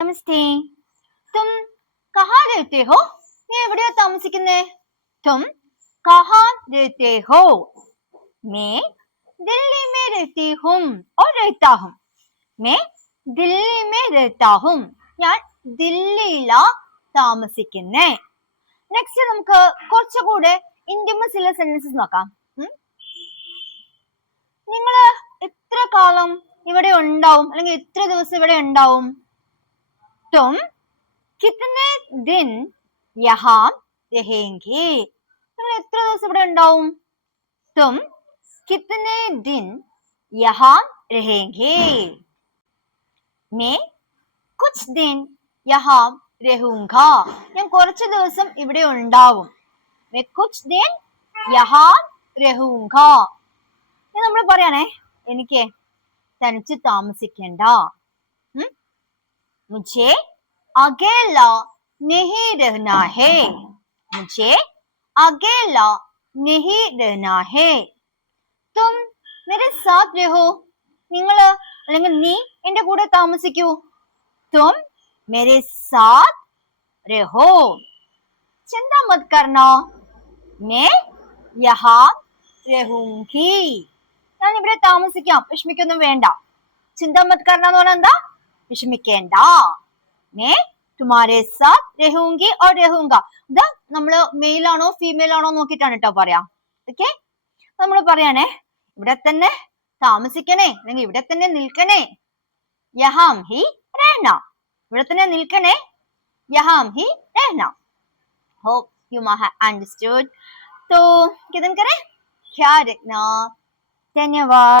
नमस्ते। तुम कहाँ रहते हो? നീ എവിടെയാ താമസിക്കുന്നേ? तुम कहाँ रहते हो? मैं दिल्ली में रहती हूँ और रहता हूँ. मैं दिल्ली में रहता हूँ. ഞാൻ ദില്ലിയിലാ താമസിക്കുന്നേ. നെക്സ്റ്റ് നമുക്ക് കുറച്ചുകൂടെ ഇന്റിമസ് ഉള്ള സെന്റൻസസ് നോക്കാം. നിങ്ങൾ എത്ര കാലം ഇവിടെ ഉണ്ടാവും അല്ലെങ്കിൽ എത്ര ദിവസം ഇവിടെ ഉണ്ടാവും? तुम कितने दिन यहाँ रहेंगे? നിങ്ങൾ എത്ര ദിവസം ഇവിടെ ഉണ്ടാവും? तुम कितने दिन यहाँ रहेंगे? मैं कुछ दिन यहाँ रहूंगा. ഞാൻ കുറച്ച് ദിവസം ഇവിടെ ഉണ്ടാവും. मैं कुछ दिन यहाँ रहूंगा. ഇത് നമ്മൾ പറയാനേ എനിക്ക് തനിച്ച് താമസിക്കണ്ട. मुझे अकेला नहीं रहना है. मुझे अकेला नहीं रहना है. तुम मेरे साथ रहो. നിങ്ങൾ അല്ലെങ്കിൽ നീ എന്റെ കൂടെ താമസിക്കൂ. तुम मेरे साथ रहो. चिंता मत करना. मैं यहाँ रहूंगी. ഞാൻ ഇവിടെ താമസിക്കാം, വിഷമിക്കൊന്നും വേണ്ട. ചിന്ത മത് കർണ എന്ന് പറഞ്ഞാൽ എന്താ? വിഷമിക്കേണ്ട. मैं तुम्हारे साथ रहूंगी और रहूंगा. ഇത് നമ്മള് മെയിൽ ആണോ ഫീമെയിൽ ആണോ നോക്കിയിട്ടാണ് കേട്ടോ പറയാ. ഓക്കെ, നമ്മൾ പറയാനേ ഇവിടെ തന്നെ താമസിക്കണേ അല്ലെങ്കിൽ ഇവിടെ തന്നെ നിൽക്കണേ. യഹാം ഹി രഹന. ഇവിടെ തന്നെ നിൽക്കണേ. യഹാം ഹി രഹന. Hope you might have understood. तो कितन करें, ख्याल रखना. धन्यवाद.